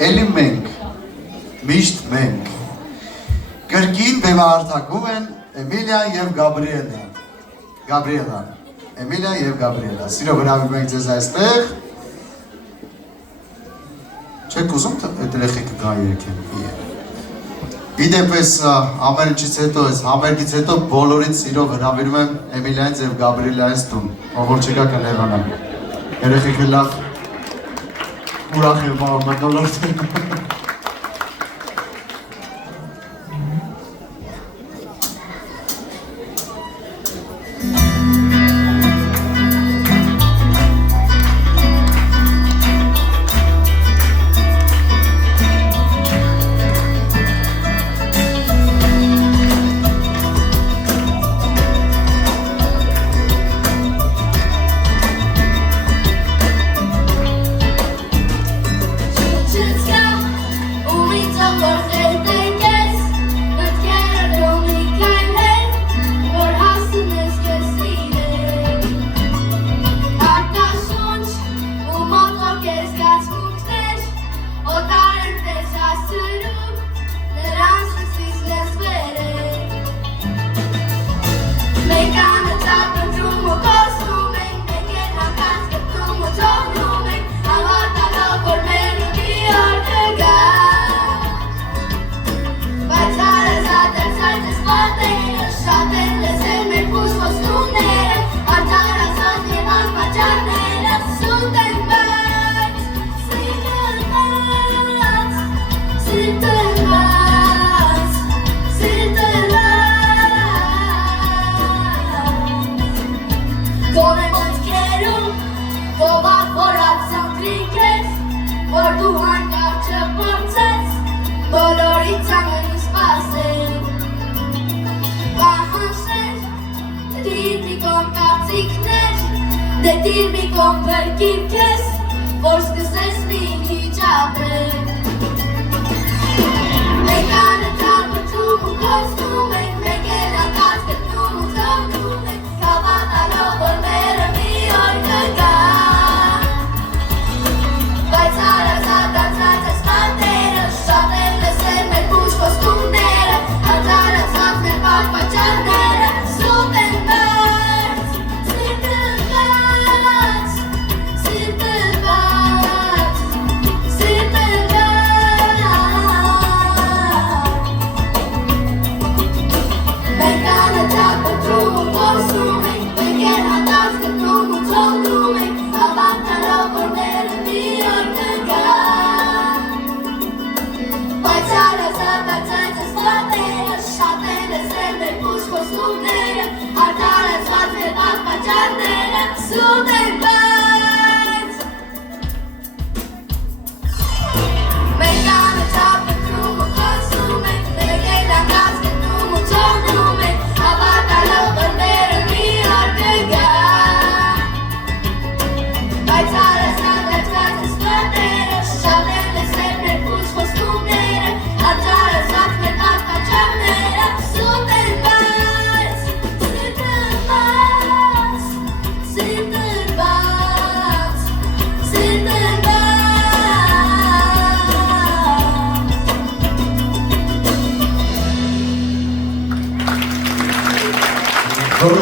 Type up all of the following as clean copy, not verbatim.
Էլի մենք, միշտ մենք, կրկին բևահարթակվում են Էմիլիա և Գաբրիելան, Էմիլիա և Գաբրիելա, սիրով հրավիրում ենք ձեզ այստեղ, չեք ուզում այդ երեխեքը գա երգեն։ Իդեպ ես ամեն ինչից հետո, ես համերգից հետո բոլորից սիրով հրավիրում եմ Էմիլիայից և Գաբրիելայից տուն, ով որ չկա կնեղանան, երեխեքը լավ ուրախ և մտնոլորտ են։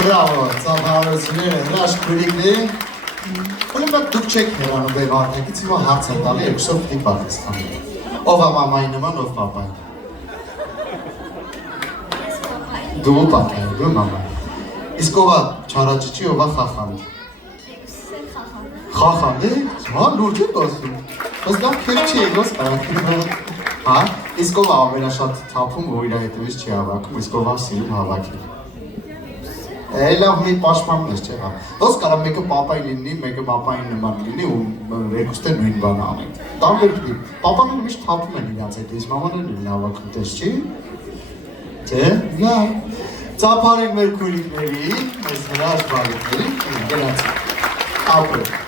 Bravo, ծափահարությունները, հրաշք քուրիկներին, ոլիմակ դուք չեք հեռանում բևահարթակից, հիմա հարց են տալի, երկուսով պիտի պատասխանեք։ Ով է մամայի նման, ով պապայի։ Դու պապայի, դու մամայի։ Իսկ ով է չարաճճի, ով է խախանդ։ Խախանդ է, հա, լուրջ եք ասում։ Ոնց դա քեզ չի եկոս հա, իսկ ով է ամենաշատ թափում, որ իր հետևից չի հավաքում, իսկ ով է սիրում հավաքել։ Լավ մի պաշտպանն ես չէ, հա։ Ոնց կարա մեկը պապային լինի, մեկը մապային նման լինի ու երկուստը նույն բանը անեն։ Տարբեր պիտի։ Պապաները միշտ թափում են իրաց հետ, իսկ մամաներն են հավաքում, տես չի։ Չէ, լավ։ Ծափարենք մեր քույրիկներին, մեր հրաշք բալիկներին, գնացինք։ Ապրենք։